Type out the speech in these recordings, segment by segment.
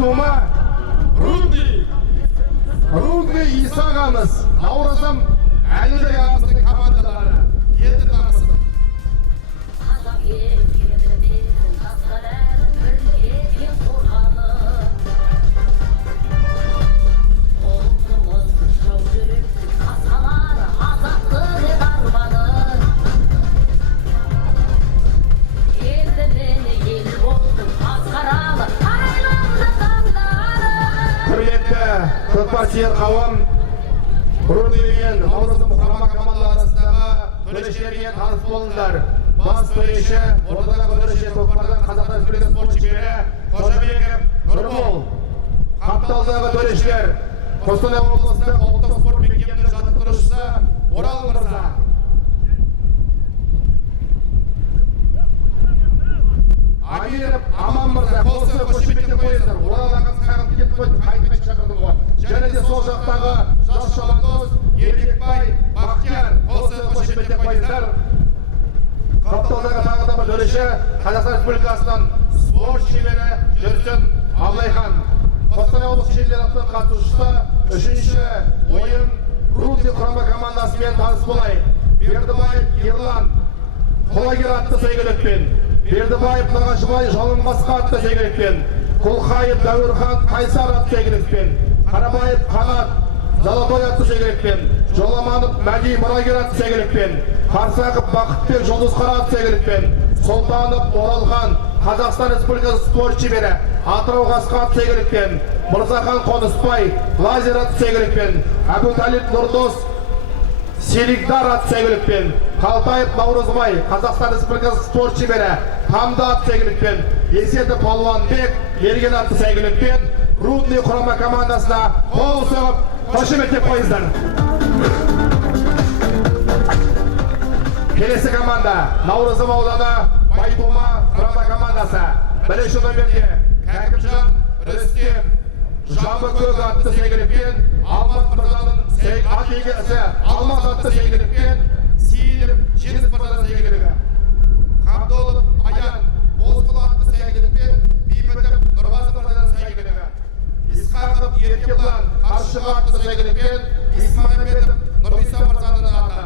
Байтума, Рудный Иса ағамыз, Наурызым Әлібек ағамыздың командалары еді намысын. Көпбасияр қауым, Рудный мен Наурыздың құрама командалары арасындағы төрешілерге таныс болыңдар. Бас төреші, ортадағы төреші көкпардан Қазақстан Республикасы спорт шебері Қожабеков Нұрбол. Қапталдағы төрешілер Қостанай облысы ұлттық спорт мектебінің жаттықтырушысы Орал мырза. Амиров Аман мырза, қолсы қошеметтен қойыздар. Орал ағамыз қағын кетіп қойды, қайтып шақырдың ғой. Және де сол жақтағы жас шабандоз Еркекбай Бақтияр, қолсы қошеметтен қойыздар. Қапталдағы тағы да бір төреші Қазақстан Республикасының спорт шебері Жүрсін Абылайхан. Қостанай облысы чемпионатының қатысушысы үшінші ойын Рудный құрама командасымен таныс болайық. Бердібаев Ерлан Құлагер атты сәйгүлікпен, Бердібаев Нағашыбай Жалынбасқа атты сәйгүлікпен, Құлқайып Дәуірхан Қайсар атты сәйгүлікпен, Қарабаев Қанат Золотой атты сәйгүлікпен, Жоламанов Мәди Мұрагер атты сәйгүлікпен, Қарсақов Бақытбек Жұлдызқара атты сәйгүлікпен, Сұлтанов Оралхан Қазақстан Республикасы спорт шебері Атырау Қасқа атты сәйгүлікпен, Мырзахан Қоныспай лазер атты сәйгүлікпен, Әбутәліп Нұрдос Селикдар атты сәйгүлікпен, Қалтаев Наурызбай Қазақстан Республикасы спорт шебері Хамда атты сәйгүлікпен, Есеті Палуанбек Ерген атты сәйгүлікпен Рудный құрама командасына қол соғып қошеметтеп қойыңыздар. Келесі команда Наурызым ауданы Байтума құрама командасы. Бірінші нөмерде Кәкімжан Рүстем Жамбыкөк атты сәйгүлікпен, Алмат мырзаның ат егесі Алмат атты сәйгүлікпен, Сейіліп Жеңіс мырзаның сәйгүлігі. Қабдолов Аян Бозғыл атты сәйгүлікпен, Бейбітов Нұрбасы мырзаның сәйгүлігі. Исқақов Еркебұлан Қаршыға атты сәйгүлікпен, Исмағамбетов Нұрғиса мырзаның аты.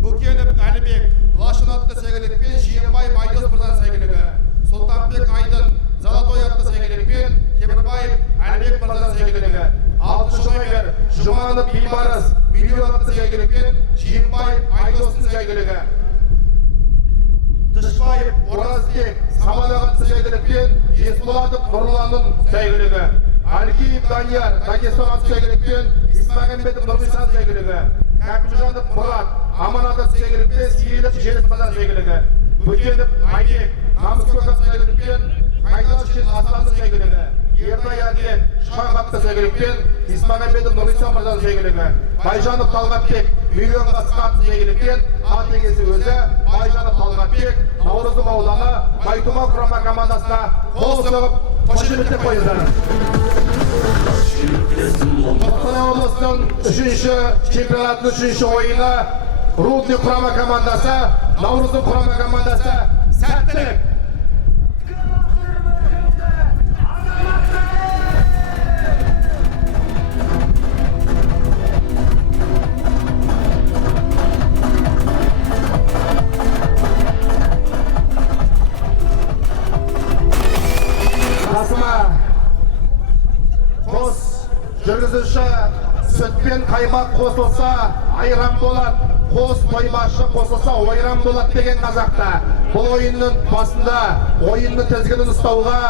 Бөкенов Әлібек Лашын атты сәйгүлікпен, Жиенбаев Айдос мырзаның сәйгүлігі. Сұлтанбек Айдын Золотой атты сәйгүлікпен, Темірбаев Әлібек мырзаның сәйгүлігі. Алтыншы нөмер Жұманов Бейбарыс Миллион атты сәйгүлікпен, Жиенбаев Айдостың сәйгүлігі. Тышбаев Оразбек Самалақ атты сәйгүлікпен, Есболатов Нұрланның сәйгүлігі. Алгиев Данияр Дагестан атты сәйгүлікпен, Исмағамбетов Нұрғисан сәйгүлігі. Кәкімжанов Мұрат Аман атты сәйгүлікпен, Сейіліп Жеңіс мырзаның сәйгүлігі. Бөкенов Айбек Намыскөк атты сәйгүлікпен, Қайдашин Асанның сәйгүлігі. Ертай Әден Шықақ атты сәйгүлікпен, Исмағамбетов Нұрғиса мырзаның сәйгүлігі. Байжанов Талғатбек Миллион Қасқа атты сәйгүлікпен, ат егесі өзі Байжанов Талғатбек Наурызым ауданы Байтума құрама командасына қол соғып қошеметтеп қойыңыздар. Қостанай облысының үшінші чемпионатының үшінші ойыны Рудный құрама командасы, Наурызым құрама командасы сәттілік. Қос жүргізуші сүтпен қаймақ қосылса айран болады, қос тойбашы қосылса ойран болады деген қазақта. Бұл ойынның басында ойынның тізгінін ұстауға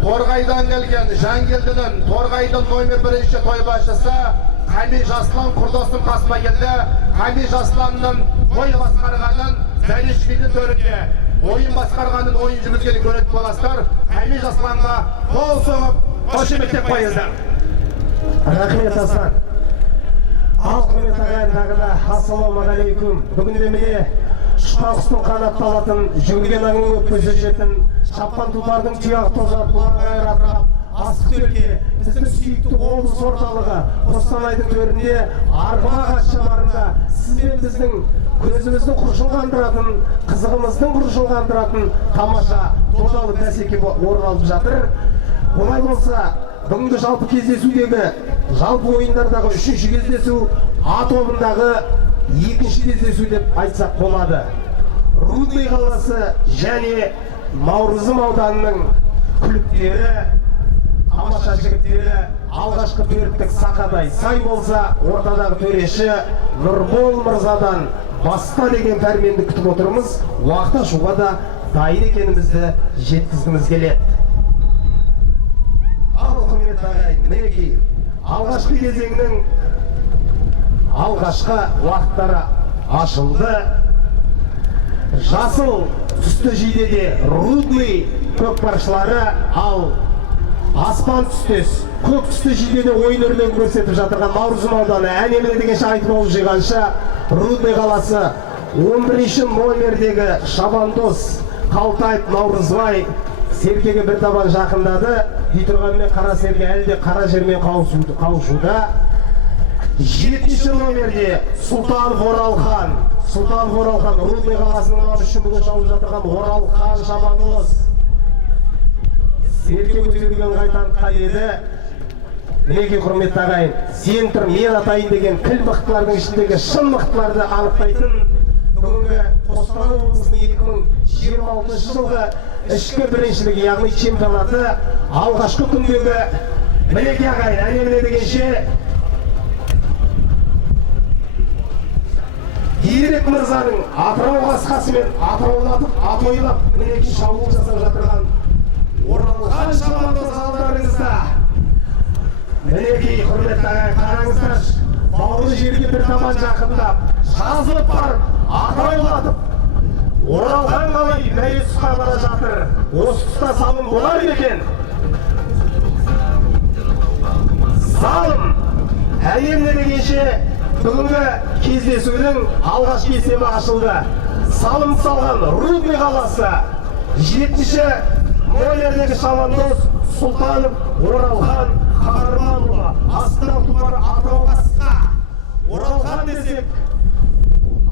Торғайдан келген Жангелдінің Торғайдың номер бірінші тойбашысы Қами Жаслан құрдостың қасына келді. Қами Жасланның той басқарғанын Зәлешвидің төрінде ойын басқарғанын ойын жүргізген көретін боласыздар. Қами Жасланға қол соғып қошеметтеп қойыңыздар. Рахмет Асан. Ал құрметті ағайындарына ассалаумағалейкум. Бүгінде міне шықпақұстың қанатталатын, жүгірген аңның өкпесі жетін, шапқан тұлдардың тұяқ тозар бұлағайыр атырап, Астық Төлке, біздің сүйікті облыс орталығы Қостанайдың төрінде Арбаға шамарында сізбен біздің көзіміздің құршын қандыратын, қызығымыздың құршын қандыратын тамаша додалы бәсеке орын алып жатыр. Олай болса, бүгінгі жалпы кездесудегі, жалпы ойындардағы 3-ші кездесу, А тобындағы 2-ші кездесу деп айтсақ болады. Рудный қаласы және Наурызым ауданының күліктері, тамаша жігіттері алғашқы төрттік сақадай сай болса, ортадағы төреші Нұрбол мырзадан баста деген пәрменді күтіп отырмыз. Уақыт ашуға да дайын екенімізді жеткізгіміз келеді. Ал құрметті ағайын, мінекей алғашқы кезеңнің алғашқы уақыттары ашылды. Жасыл түсті жейдеде Рудный көкпаршылары, ал аспан түстес көк түсті жейдеде ойын өрнегін көрсетіп жатырған Наурызым ауданы әнеміне дегенше айтып алу жиғанша Рудный қаласы 11-ші номердегі Шабандос Қалтайып Наурызбай Серкеге бір табан жақындады. Дейтұрғанмен қара серге әлде қара жермен қауышуда. 7-ші номерде Сұлтанов Оралхан Рудный қаласының намысы үшін бүгін шауып жатырған Оралхан Шабандос Серке көтерілген қайтаныққа деді. Мінекей құрметті ағайын, сен тұр мен атайын деген кіл мықтылардың ішіндегі шын мықтыларды анықтайтын бүгінгі Қостанай облысының 2026 жылғы ішкі біріншілігі, яғни чемпионаты алғашқы күндегі мінекей ағайын, әнеміне дегенше Ерек мырзаның Атырау қасқасымен атойлап мінекей шабуыл жасап жатырған Оралхан Шабандос алдарыңызда. Мінекей құрметті ағайын, қараңыздар, бауыры жерге бір табан жақындап, жазылып барып, атыраулатып, Оралхан қалай мәре тұсқа бара жатыр. Осы тұста салым болар екен. Салым әлемде дегенше бүгінгі кездесудің алғашқы есебі ашылды. Салым салған Рудный қаласы 7-ші номердегі Шабандос Сұлтанов Оралхан Қаһарманұлы. Астынан тұмары Атырау қасқа. Оралхан десек,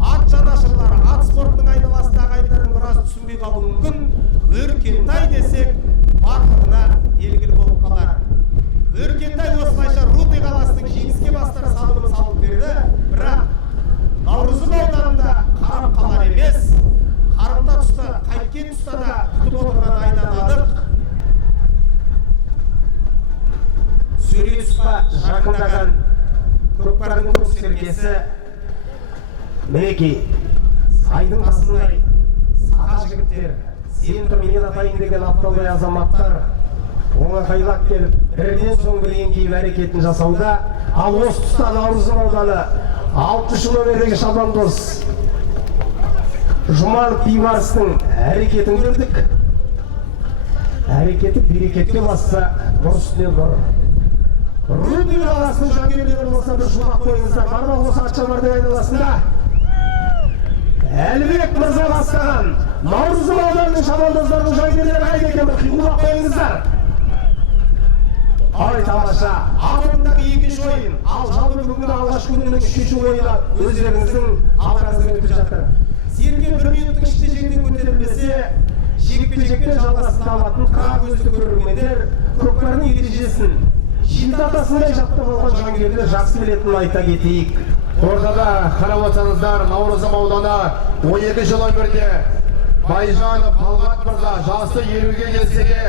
ат жанашырлары, ат спортының айналасындағы айтарын біраз түсінбей қалуы мүмкін. Өркентай десек, барлығына белгілі болып қалар. Өркентай осылайша Рудный қаласының жеңіске бастар салымын салып берді. Бірақ Наурызым ауданында қарап қалар емес, қарымта тұста, қайткен тұста да күтіп отырған айдан анық. Сөре тұсқа жақындаған көкпардың көк серкесі мінекей сайдың қасындай сақа жігіттер, сен тұр мен атайын деген апталдай азаматтар оңайқайлап келіп, бірден соң бір еңкейіп әрекетін жасауда. Ал осы тұста Наурызым ауданы 6-ші номердегі Шабандос Жұманов Бейбарыстың әрекетін көрдік. Әрекеті берекетке басса, нұр үстіне нұр. Рудный қаласының жанкүйерлері болса бір шумақ қойыңыздар. Барма осы атшабардың айналасында Әлібек мырза бастаған Наурызым ауданының Шабандоздарының жанкүйерлері қайда екен, бір қиғылақ қойыңыздар. Ай тамаша, атымдағы 2-ші ойын, ал жалпы бүгінгі алғашқы күнінің 3-ші ойына өздеріңіздің алғаныңызбен өтіп жатыр. Серке 1 минуттың ішінде жеңден көтерілмесе, жекпе-жекпен жалғасын табатын қара көзді көрермендер көкпардың ережесін жеті атасындай жаттап алған жанкүйерлер жақсы білетінін айта кетейік. Ортада қарап отырсаңыздар, Наурызым ауданы 12-ші номерде Байжанов Талғат мырза, жасы 50-ге келсе де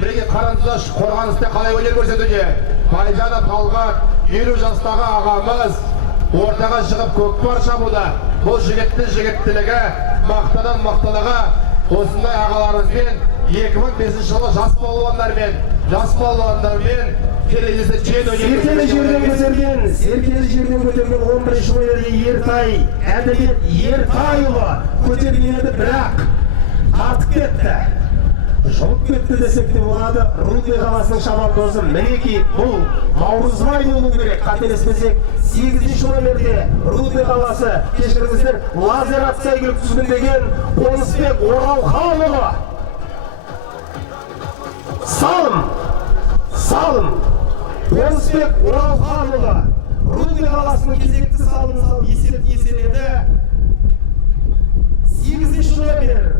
бірге қараңыздар қорғанысты қалай өнер көрсетуде. Байжанов Талғат 50 жастағы ағамыз ортаға шығып көкпар шабуда. Бұл жігіттің жігіттілігі, мақтадан мақталығы осындай ағаларымызбен 2005 жылы жас балуандармен келесі жен өнер Серкелі жерден көтерген 11-ші номерде Ертай, Әділет Ертайұлы көтерген еді, бірақ артып кетті. Жұлып кетті десек те болады. Рудный қаласының Шабандозы мінекей бұл Наурызбай болу керек. Қателеспесек 8-ші номерде Рудный қаласы, кешіріңіздер, лазер атса игілік тізгіндеген Қонысбек Оралханұлы. Салым Қонысбек Оралханұлы Рудный қаласының кезекті салымын салып есепті еселеді. 8-ші номер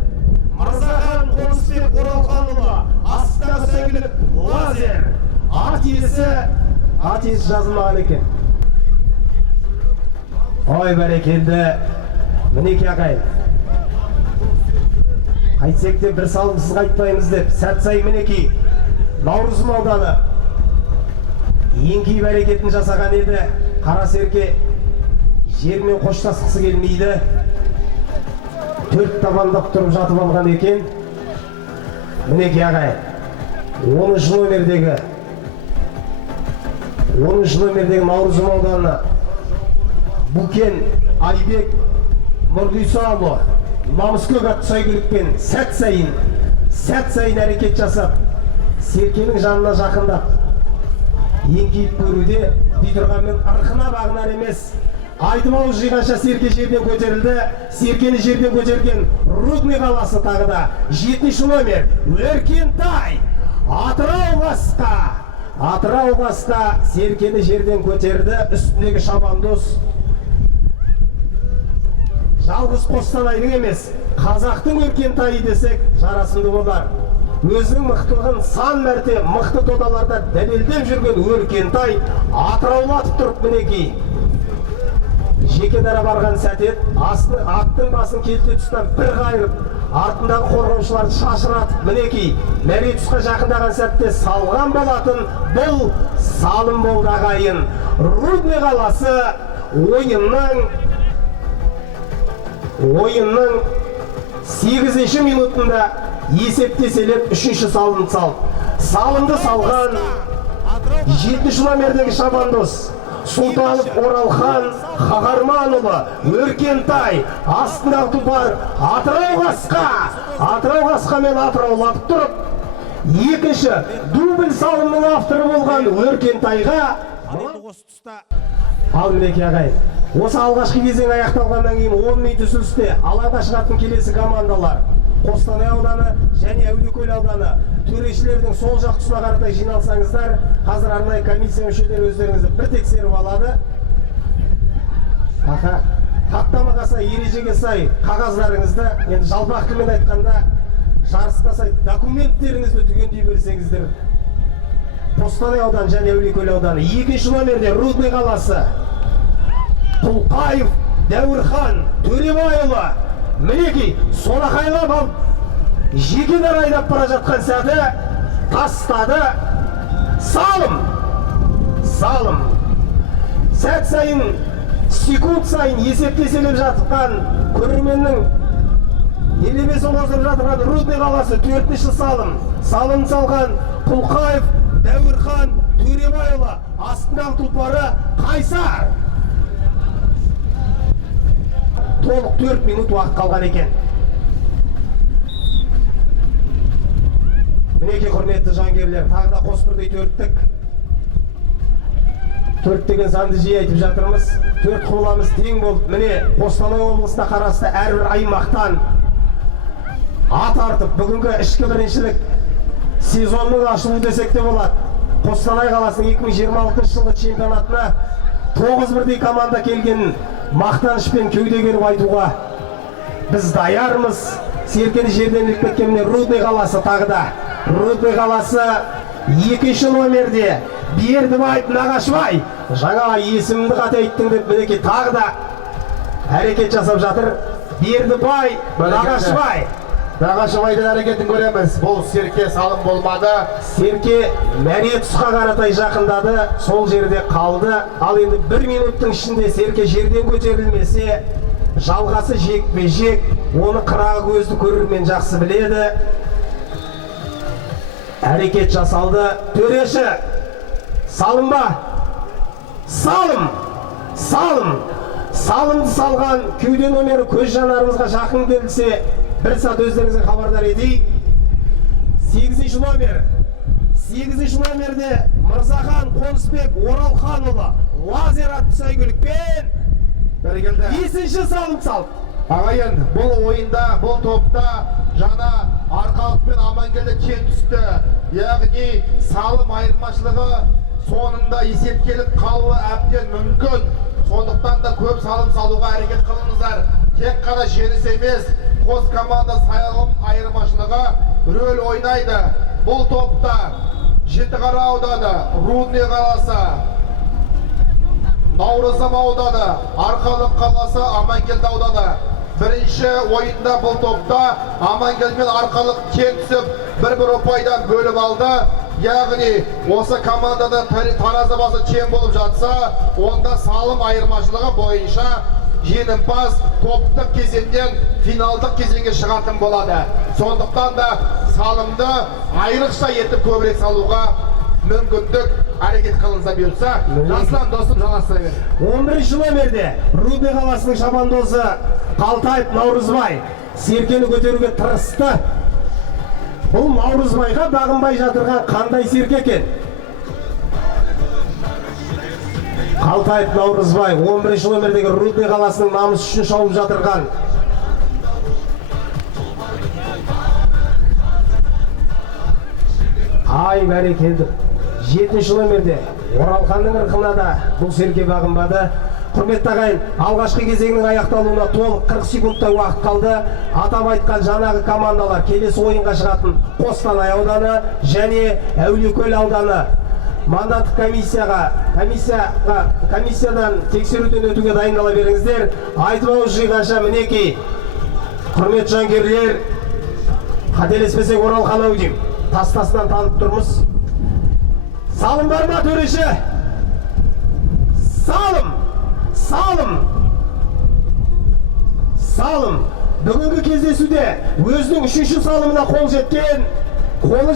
Мырзахан Қонысбек Оралханұлы, астағы сәйгілік лазер. Ат иесі жазылмаған екен. Ой, бәрекелді. Мінеке ағайын. Қайтсек те бір салымсыз қайтпаймыз деп, сәт сай мінеке. Наурызым ауданы еңкей бәрекетін жасаған еді. Қара серке жермен қоштасқысы келмейді. 4 табандап тұрып жатып алған екен. Мінеке ағайын. 10-ші номердегі Наурызым ауданы Букен Айбек Нұрғисаұлы намыскөк атты сәйгүлікпен сәт сайын әрекет жасап, серкенің жанына жақындап, еңкейіп көруде дейтұрғанмен ырқына бағынар емес. Айтып-ау жиғанша серке жерден көтерілді. Серкені жерден көтерген Рудный қаласы тағы да 7-ші номер Өркентай Атырау қасқа серкені жерден көтерді. Үстіндегі шабандоз жалғыз Қостанайдың емес, қазақтың Өркентайы десек жарасымды болар. Өзінің мықтылығын сан мәрте мықты додаларда дәлелдеп жүрген Өркентай атыраулатып тұрып мінекей. Жеке дара барған сәтет, аттың басын келте тұстан бір қайырып, артындағы қорғаушыларды шашыратып мінекей. Мәре тұсқа жақындаған сәтте салған болатын, бұл салым болды ағайын. Рудный қаласы ойынның 8-ші минутында есептеселеп 3-ші салымды салды. Салымды салған 7-ші номердегі шабандоз Сұлтанов Оралхан Қағарманұлы Өркентай астындағы тұлпар Атырау қасқамен атыраулатып тұрып, 2-ші дубль салымның авторы болған Өркентайға ал мінеке ағайын. Осы алғашқы кезең аяқталғаннан кейін 10 минут үзілісте алаңға шығатын келесі командалар Қостанай ауданы және Әулиекөл ауданы. Төрешілердің сол жақ тұсына қаратай жиналсаңыздар, қазір арнайы комиссия мүшелері өздеріңізді бір тексеріп алады. Хаттамаға сай, ережеге сай қағаздарыңызды, енді жалпақ тілмен айтқанда, жарысқа сай документтеріңізді түгендей берсеңіздер. Қостанай ауданы және Әулиекөл ауданы. 2-ші номерде Рудный қаласы Құлқаев Дәуірхан Төребайұлы мінекей солақайлап алып, жеке дара айдап бара жатқан сәті тастады. Салым. Сәт сайын, секунд сайын есептеселеп жатқан көрерменнің елемесін қосып жатқан Рудный қаласы 4-ші салым. Салым салған Құлқаев Дәуірхан Төребайұлы, астындағы тұлпары Қайсар. Толық 4 минут уақыт қалған екен. Мінеке құрметті жангерлер, тағы да қос бірдей төрттік. 4 деген санды жиі айтып жатырмыз. 4 қоламыз тең болып, міне Қостанай облысына қарасты әрбір аймақтан ат артып, бүгінгі ішкі біріншілік сезонның ашылу десек те болады. Қостанай қаласының 2026 жылғы чемпионатына 9 бірдей команда келгенін мақтанышпен кеуде керіп айтуға біз даярмыз. Серкені жерден іліп кеткеніне Рудный қаласы тағы да. Рудный қаласы 2-ші номерде Бердібаев Нағашыбай. Жаңа есімді қате айттың деп мінеке тағы да әрекет жасап жатыр. Бердібай Нағашыбай. Нағашыбайдың әрекетін көреміз. Бұл серке салым болмады. Серке мәре тұсқа қаратай жақындады, сол жерде қалды. Ал енді 1 минуттың ішінде серке жерден көтерілмесе, жалғасы жекпе-жек, оны қырағы көзді көрермен жақсы біледі. Әрекет жасалды. Төреші, салым ба? Салымды салған кеуде номері көз жанарымызға жақын келсе, бір сәт өздеріңізге хабардар етейік. 8-ші номерде Мырзахан Қонысбек Оралханұлы лазер атты сәйгүлікпен 5-ші салым салды. Ағайын, бұл ойында, бұл топта жаңа Арқалық пен Амангелді тең түсті. Яғни салым айырмашылығы соңында есептеліп қалуы әбден мүмкін. Сондықтан да көп салым салуға әрекет қылыңыздар. Тек қана жеңіс емес, қос команда сайылым айырмашылығы рөл ойнайды. Бұл топта Жетіқара ауданы, Рудный қаласы, Наурызым ауданы, Арқалық қаласы, Амангелді ауданы. Бірінші ойында бұл топта Амангелді мен Арқалық тең түсіп, бір-бір ұпайдан бөліп алды. Яғни осы командада таразы басы тең болып жатса, онда салым айырмашылығы бойынша жеңімпаз топтық кезеңнен финалдық кезеңге шығатын болады. Сондықтан да салымды айрықша етіп көбірек салуға мүмкіндік әрекет қылынса бұйыртса. Жаслан досым, жалғастыра бер. 11-ші номерде Рудный қаласының шабандозы Қалтаев Наурызбай серкені көтеруге тырысты. Бұл Наурызбайға бағынбай жатырған қандай серке екен? Қалтаев Наурызбай 11-ші номердегі Рудный қаласының намыс үшін шауып жатырған. Ай, бәрекелді. 7-ші номерде Оралханның ырқына да бұл серке бағынбады. Құрметті ағайын, алғашқы кезеңнің аяқталуына толық 40 секундтай уақыт қалды. Атап айтқан жаңағы командалар келесі ойынға шығатын Қостанай ауданы және Әулиекөл ауданы. Мандаттық комиссиядан тексеруден өтуге дайындала беріңіздер. Айтып жиғанша мінекей, құрметті жанкүйерлер, қателеспесек Оралхан аудим тастасынан танып тұрмыз. Салым бар ма, төреші? Салым. Бүгінгі кездесуде өзінің 3-ші салымына қолы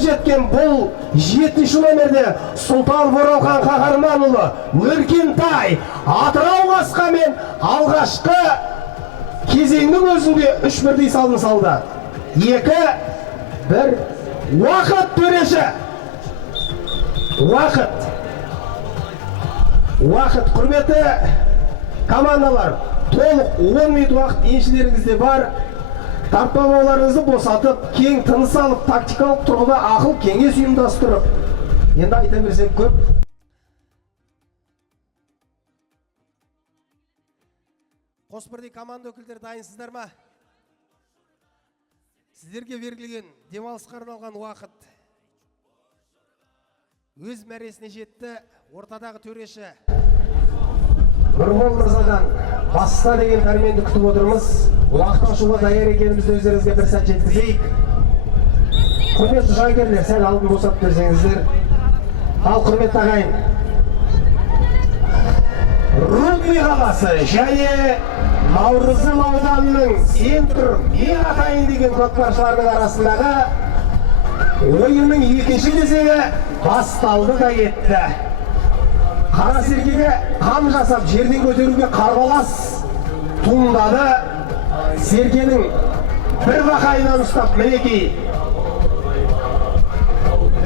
жеткен бұл 7-ші номерде Сұлтан Оралхан Қаһарманұлы Өркентай Атырау қасқамен алғашқы кезеңнің өзінде 3 бірдей салым салды. 2-1 уақыт төреші. Уақыт, құрметті командалар, толық 10 минут уақыт еншілеріңізде бар. Тартпалауларыңызды босатып, кең тыныс алып, тактикалық тұрғыда ақыл кеңес ұйымдастырып. Енді айта берсек көп. Қос бірдей команда өкілдері дайынсыздар ма? Сіздерге берілген демалысқа арналған уақыт өз мәресіне жетті. Ортадағы төреші Нұрмол мырзадан баста деген пәрменді күтіп отырмыз. Уақыт ашуға даяр екенімізді өздеріңізге бір сәт жеткізейік. Құрметті жанкүйерлер, сәл алдын босатып берсеңіздер. Ал құрметті ағайын, Рудный қаласы және Наурызым ауданының Сентр мен атайын деген көкпаршылардың арасындағы ойынның 2-ші кезеңі басталды да кетті. Қара серкеге қам жасап жерден көтеруге қарбалас туындады. Серкенің бір бақайынан ұстап мінекей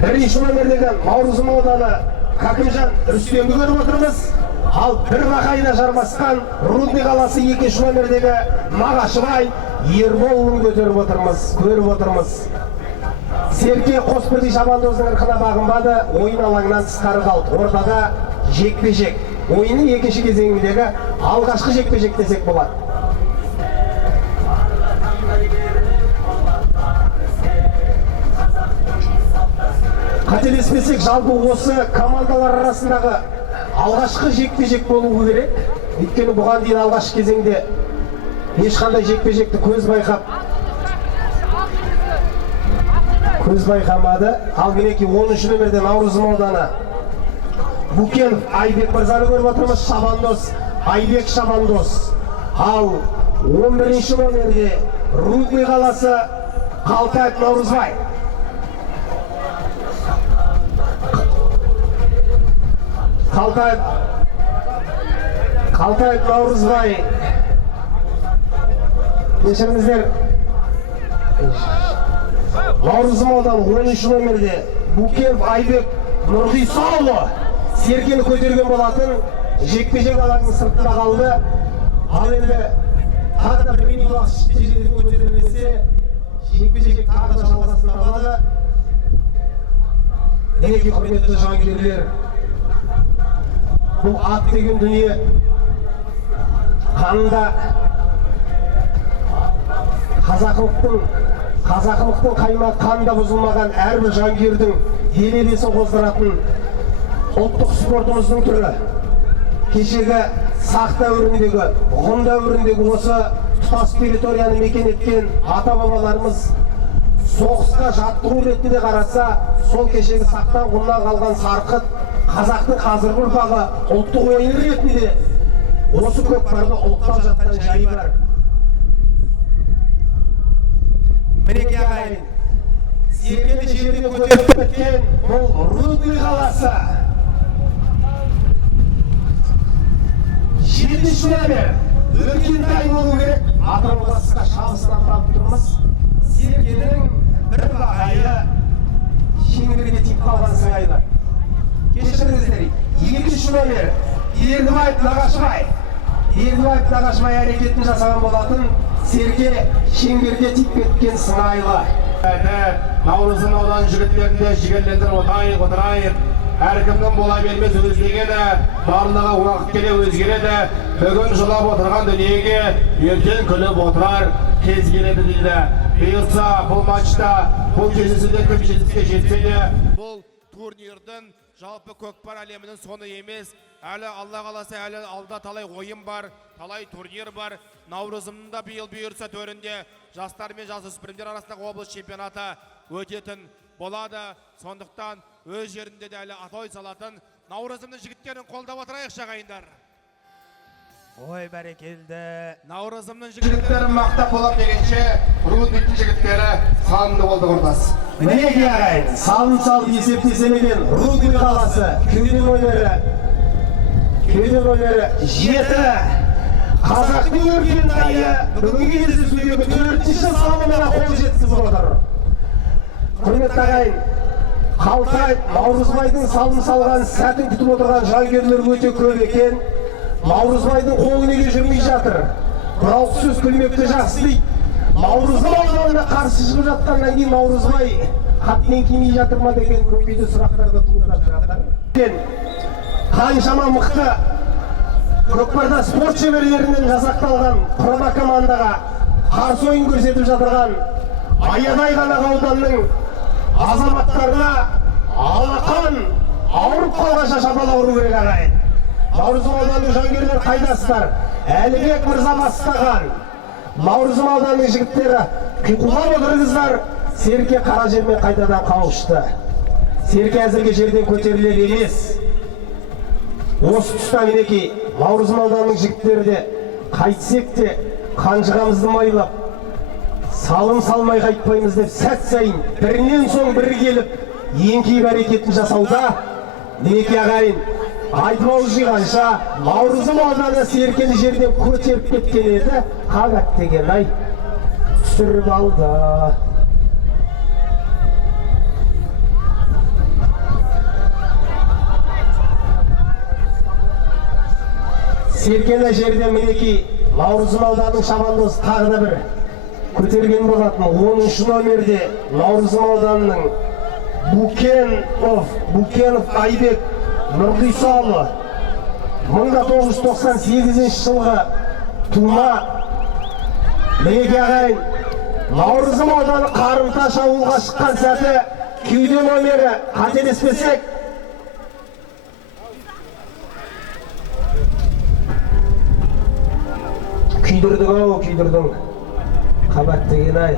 1-ші номердегі Наурызым ауданы Кәкімжан Рүстемді көріп отырмыз. Ал бір бақайына жармасқан Рудный қаласы 2-ші номердегі Мағашыбай Ерболын көріп отырмыз. Серке қос бірдей шабандоздың ырқына бағынбады, ойын алаңынан тысқары қалды. Ортада жекпе-жек. Ойынның 2-ші кезеңіндегі алғашқы жекпе-жек десек болады. Қателеспесек, жалпы осы командалар арасындағы алғашқы жекпе-жек болуы керек. Өйткені бұған дейін алғашқы кезеңде ешқандай жекпе-жекті көз байқамады. Ал мінекей 10-ші номерде Наурызым ауданы Букенов Айбек мырзаны көріп отырмыз. Шабандоз Айбек Шабандоз. Ал 11-ші номерде Рудный қаласы Қалтаев Наурызбай. Қалтаев Наурызбай. Кешіріңіздер. Наурызым ауданы 10-ші номерде Букенов Айбек Нұрғисаұлы серкені көтерген болатын. Жекпе-жек алаңның сыртында қалды. Ал енді тағы да бір минут уақыт ішінде жерден көтерілмесе, жекпе-жек тағы да жалғасын табады. Мінекей құрметті жанкүйерлер, бұл ат деген дүние қазақылықтың қаймақ қанда бұзылмаған әрбір жанкүйердің делебесін қоздыратын ұлттық спортымыздың түрі. Кешегі сақ дәуіріндегі, ғұн дәуіріндегі осы тұтас территорияны мекен еткен ата-бабаларымыз соғысқа жаттығу ретінде қараса, сол кешегі сақтан ғұннан қалған сарқыт қазақтың қазіргі ұрпағы ұлттық ойын ретінде осы көкпарды ұлықтап жатқан жайы бар. Мінеке ағайын, серкелі жерден көтеріп біткен бұл Рудный қаласы. 7-ші номер Өркентай болу керек. Атырауға шабысынан қалып тұрмыз. Серкенің бір бағайы шеңберге тиіп қалған сыңайлы. Кешіріңіздер, 2-ші номер Ергібаев Нағашыбай әрекетін жасаған болатын. Серке шеңберге тиіп кеткен сыңайлы. Наурызым аудан жігіттерінде жігерлендіріп отырайық. Әркімнің бола бермес өзгені, барлығы уақыт келе өзгереді. Бүгін жылап отырған дүниеге ертең күліп отырар кез келеді дейді. Бұйыртса бұл матчта, бұл кездесуде кім жетістікке жетсе де, бұл турнирдің жалпы көкпар әлемінің соны емес. Әлі Алла қаласа әлі алда талай ойын бар, талай турнир бар. Наурызымда биыл бұйыртса төрінде жастар мен жасөспірімдер арасындағы облыс чемпионаты өтетін болады. Сондықтан өз жерінде де әлі атой салатын Наурызымның жігіттерін қолдап отырайықшы ағайындар. Ой, бәрекелді. Наурызымның жігіттерін мақтап болам дегенше, Рудныйдың жігіттері салынды болды құрдас. Мінеке ағайын, салым есептесемеген Рудный қаласы кеуден өнері 7. Қазақтың өркендайы бүгінгі кездесудегі 4-ші салымына қол жеткізіп отыр. Құрметті ағайын, Қалтай Наурызбайдың салым салған сәтін күтіп отырған жанкүйерлер өте көп екен. Наурызбайдың қолы неге жүрмей жатыр. Бұралқы сөз күлмекті жақсы дейді. Наурызбай ауданына қарсы шығып жатқаннан кейін Наурызбай қатмен кимей жатыр ма деген көкейде сұрақтарды туындап жатыр. Қаншама мықты көкпарда спорт шеберлерінен жасақталған құрама командаға қарсы ойын көрсетіп жатырған Аядай ғана ауданның азаматтарына алақан ауырып қалғанша шапалақ ұру керек ағайын. Наурызым ауданының жанкүйерлер қайдасыздар? Әлібек мырза бастаған Наурызым ауданының жігіттері қиқулап отырыңыздар. Серке қара жермен қайтадан қауышты. Серке әзірге жерден көтерілер емес. Осы тұста мінеки Наурызым ауданының жігіттері де қайтсек те қанжығамызды майлап салым салмай қайтпаймыз деп сәт сайын бірінен соң бірі келіп еңкейіп әрекетін жасауда. Мінеки ағайын, айтмау жиғанша Наурызым ауданы Серкені жерден көтеріп кеткен еді. Қағат деген ай түсіріп алды. Серкені жерден мінеки Наурызым ауданының шабандосы тағы да бір көтерген болатын. 10-ші номерде Наурызым ауданының Букенов Айбек Нұрғисалы 1998 жылғы тума. Мінеки ағайын, Наурызым ауданы Қарымташ ауылға шыққан сәті кеуде номері қателеспесек күйдірдің қабат деген ай.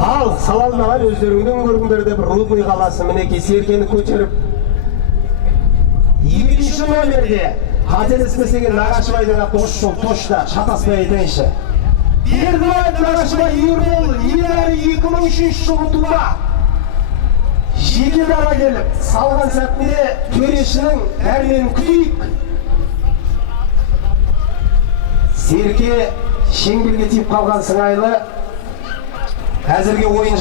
Ал салалмаған өздеріңдің көргіңдерде бір Рудный қаласы мінеки Серкені көтеріп 2-ші номерде қателеспесеген Нағашыбайдың аты осы жол точно шатаспай айтайыншы. Ергібаев Нағашыбай Ербол 2003 жылғы тума. Жеке дара келіп салған сәтінде төрешінің әрмен күтейік. Серке шеңберге тиіп қалған сыңайлы. Әзірге ойын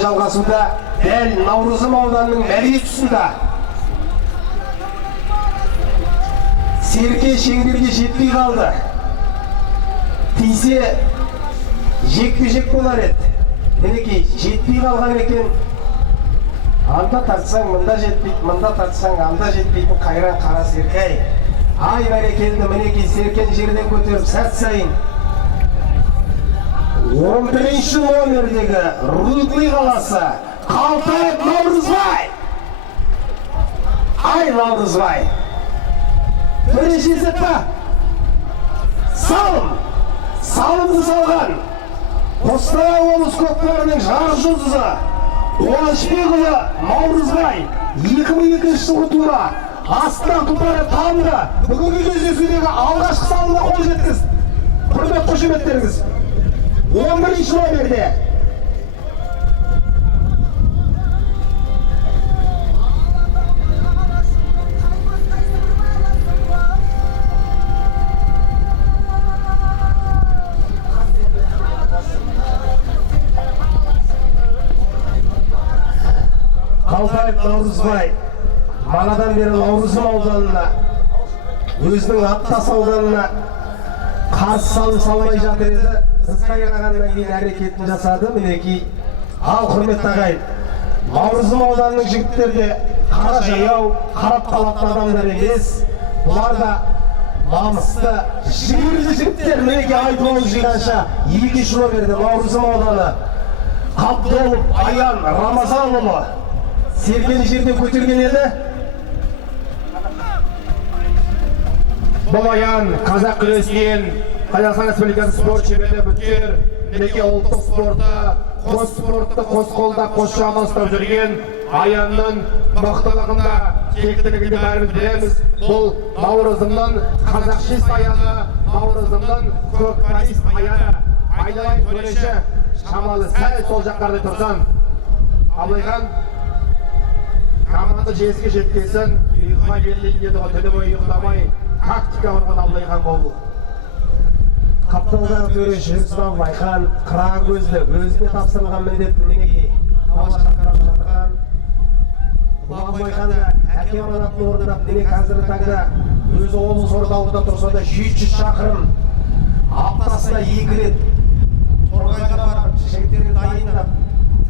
жалғасуда. Дәл Наурызым ауданының мәре тұсында. Серке шеңберге жетпей қалды. Тисе жекпе-жек болар еді. Мінеки жетпей қалған екен. Анда тартсаң, мында жетпейді, мында тартсаң, анда жетпейтін қайран қара Серке. Ай бәрекелді, мінекей серкен жерден көтеріп сәт сайын 11-ші номердегі Рудный қаласы Қалтаев Наурызбай. Ай Наурызбай. Бірінші есепті салымды салған Қостанай облыс көкпарының жарық жұлдызы Қуанышбекұлы Наурызбай 2002 жылғы тура астынан тұлпары тамды бүгінгі кездесудегі алғашқы салымға қол жеткіз. Құрмет қошеметтеріңіз 11-ші номерде Қалтаев Наурызбай манадан бері Наурызым ауданына өзінің Аттас ауданына қарсы салым салмай жатыр еді. Сызға қарағаннан кейін әрекетін жасады. Мінекей ал құрметті ағайын, Наурызым ауданының жігіттері де қара жаяу, қарап қалатын адамдар емес. Бұлар да намысты, жігерлі жігіттер. Мінекей айтуын жиғанша 2-ші номерде Наурызым ауданы Қабдолов Аян Рамазанұлы серкен жерден көтерген еді. Бұл Аян қазақ күресінен Қазақстан Республикасы спорт шебері бүткер, мінекей ұлттық спорты, қос спортты қос қолда қос жамастап жүрген Аянның мықтылығында, тектілігінде бәріміз білеміз. Бұл Наурызымның қазақшист Аяны, Наурызымның көкпарист Аяны. Айналайын төреші, шамалы сәл сол жаққарда тұрсан. Абылайхан команда жеске жеткесін, ұйқыға келден деді ғой, түні бойы ұйықтамай, тактика құрған Абылайхан болды. Қапталдағы төреші Жүсіп Майхан, қырағы көзді, өзіне тапсырылған міндетті мінекей тамаша атқарып жатырған. Бұл Майхан да әке аманатын орындап, міне қазіргі таңда өзі облыс орталығында тұрса да 700 шақырым аптасына 2 рет Торғайға барып, жігіттерді дайындап,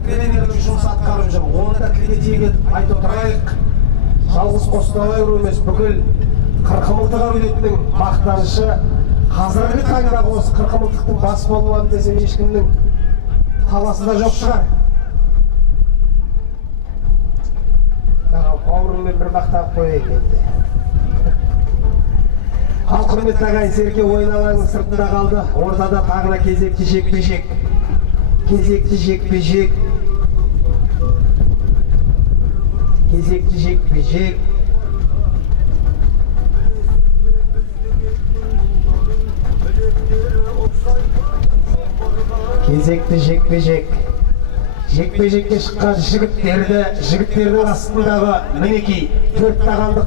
тренерлік жұмыс атқарып жүр. Оны да тілге тиек етіп айтып отырайық. Жалғыз Қостанай емес, бүкіл Қырқымылтық әулетінің мақтанышы. Қазіргі таңдағы осы Қырқымылтықтың бас болуын десем ешкімнің таласы да жоқ шығар. Бауырыммен бір мақтап қойайын енді. Ал құрметті ағайын, серке ойын алаңының сыртында қалды. Ортада тағы да кезекті жекпе-жек. Кезекті жекпе-жек. Кезекті жекпе-жек. Кезекті жекпе-жек. Жекпе-жекке шыққан жігіттердің астындағы мінекей 4 тағандық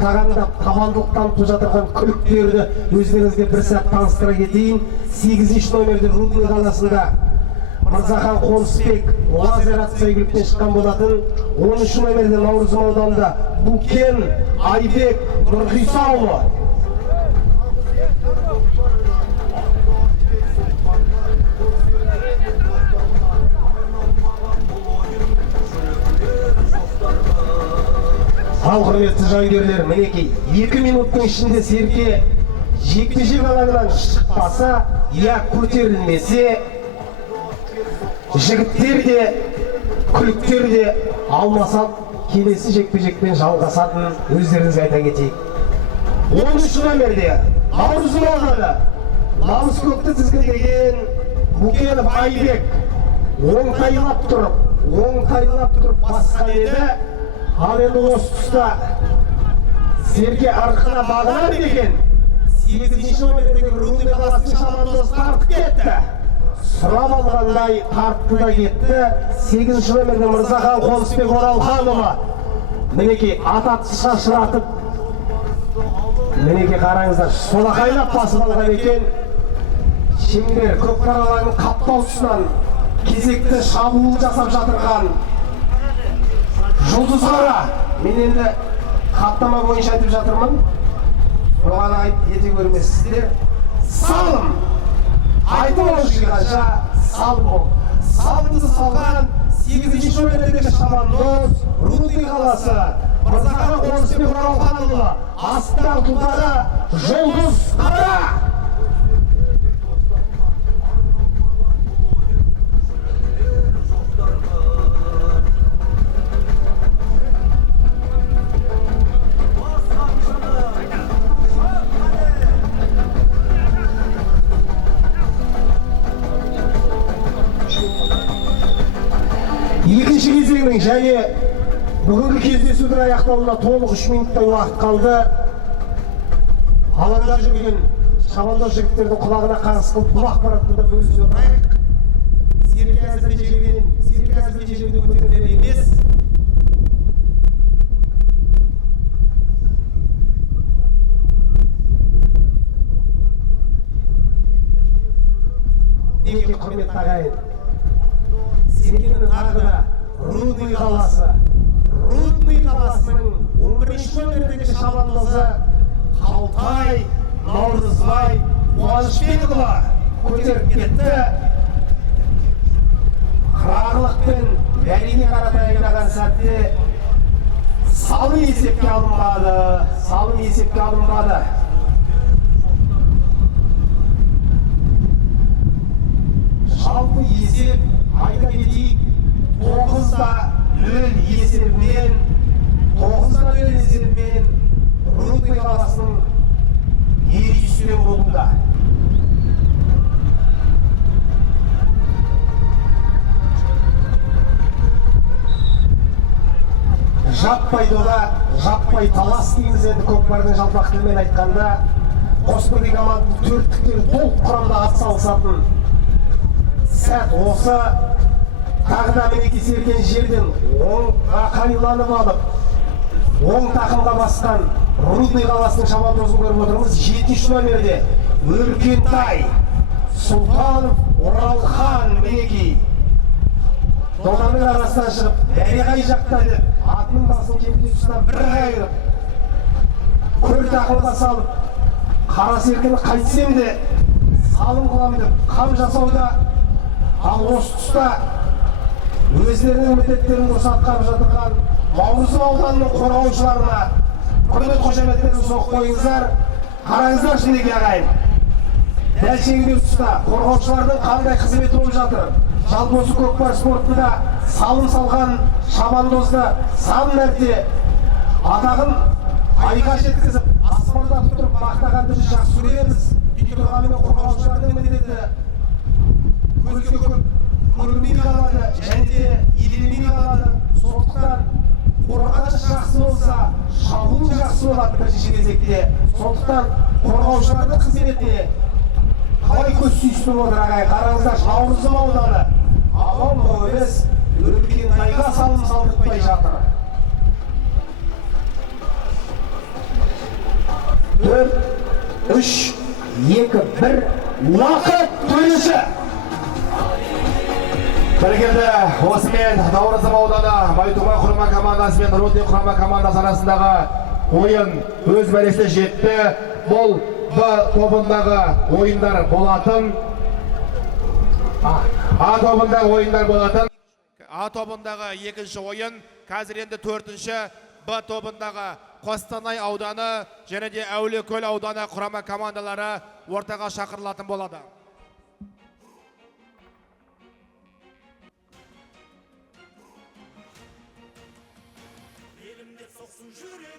табандылықтан жатырған күліктерді өздеріңізге бір сәт таныстыра кетейін. 8-ші номерде Рудный қаласында Мырзахан Қонысбек лазер атыс бәйгеліктен шыққан болатын. 13-ші номерде Наурызым ауданында Букен Айбек Нұрғисаұлы. Ал құрметті жауынгерлер, мінекей 2 минуттың ішінде серке жекпе-жек алаңынан шықпаса, я көтерілмесе, жігіттер де, күліктер де алмаса, келесі жекпе-жекпен жалғасатын өздеріңізге айта кетейік. 13-ші номерде Наурызым ауданы намыс көкті тізгіндеген Букенов Айбек оңтайлап тұрып басқан еді. Ал енді осы тұста серке арқына бағынар деген 8-ші номердегі Рудный қаласының шамандосы тартып кетті. Сұрап алғандай тартты да кетті. 8-ші номерде Мырзахан Қонысбек Оралханұлы мінекей ататсы шашыратып, мінекей қараңыздар, солақайлап басып алған екен. Шеңбер көкпар алаңының қаптау тұсынан кезекті шабуыл жасап жатырған жұлдызғара. Мен енді қаптама бойынша айтып жатырмын. Оған айтып ете көрмесіздер. Салым! Айтып жиғанша салым бол. Салымды салған 8-ші номердегі шабандоз Рудный қаласы Мырзахан Қонысбек Оралханұлы, астынан тұлдары Жұлдыз Қара. Екінші кезеңнің және бүгінгі кездесудің аяқталуына толық 3 минуттай уақыт қалды. Алаңда жүрген шабандоз жігіттердің құлағына қағыс қылып бұл ақпаратты да бөлісіп отырайық. Серке әзірге жерден көтерілер емес. Неге құрметті ағайын, Серкенің тағы да Рудный қаласы. Рудный қаласының 11-ші нөмірдегі шабандозы Қалтай Наурызбай Қуанышбекұлы көтеріп кетті. Қырағылықпен бәріне қарата айнаған сәтте салым есепке алынбады. Жалпы есеп айта кетейік, 9-0 есебімен Рудный қаласының ері үстем болуда. Жаппай дода, жаппай талас дейміз енді көкпардың жалпақ тілмен айтқанда. Қосбірдей команды төрттіктері толық құрамда атсалысатын сәт осы. Тағы да мінеки Серкен жерден оңға қайыланып алып, оң тақымға басқан Рудный қаласының шабандозын көріп отырмыз. 7-ші нөмірде Өркентай Сұлтанов Оралхан мінеки доданың арасынан шығып, дәреғай жақта деп, атының басын кемде тұстан бір қайырып, көр тақымға салып, қара Серкені қайтсем де салым қылам деп қам жасауда. Ал осы тұста өздерінің міндеттерін дұрыс атқарып жатырған Наурызым ауданының қорғаушыларына құрмет қошеметтерін соққы қойыңыздар. Қараңыздар шынеке ағайын. Дәл шегінде тұста қорғаушылардың қандай қызметі болып жатыр. Жалпы осы көкпар спортында салым салған шабандозды сан мәрте атағын айға жеткізіп, аспандатып тұрып мақтағанды жақсы көреміз. Тұрғанымен қорғаушылардың міндеті көзге көрінбей қалады және де еленбей қалады. Сондықтан қорғаныш жақсы болса, шабуыл жақсы болады бірінші кезекте. Сондықтан қорғаушылардың қызметіне қалай көз сүйістіп отыр ағай. Қараңыздар, Наурызым ауданы аман емес, Өркентайға салым салдыртпай жатыр. 4, 3, 2, 1 уақыт төреші. Біргелді осымен Наурызым ауданы Байтуға құрама командасы мен Рудный құрама командасы арасындағы ойын өз мәресіне жетті. Бұл Б тобындағы ойындар болатын. А тобындағы ойындар болатын. А тобындағы екінші ойын, қазір енді төртінші Б тобындағы Қостанай ауданы және де Әулиекөл ауданы құрама командалары ортаға шақырылатын болады. Elimde soksun jüri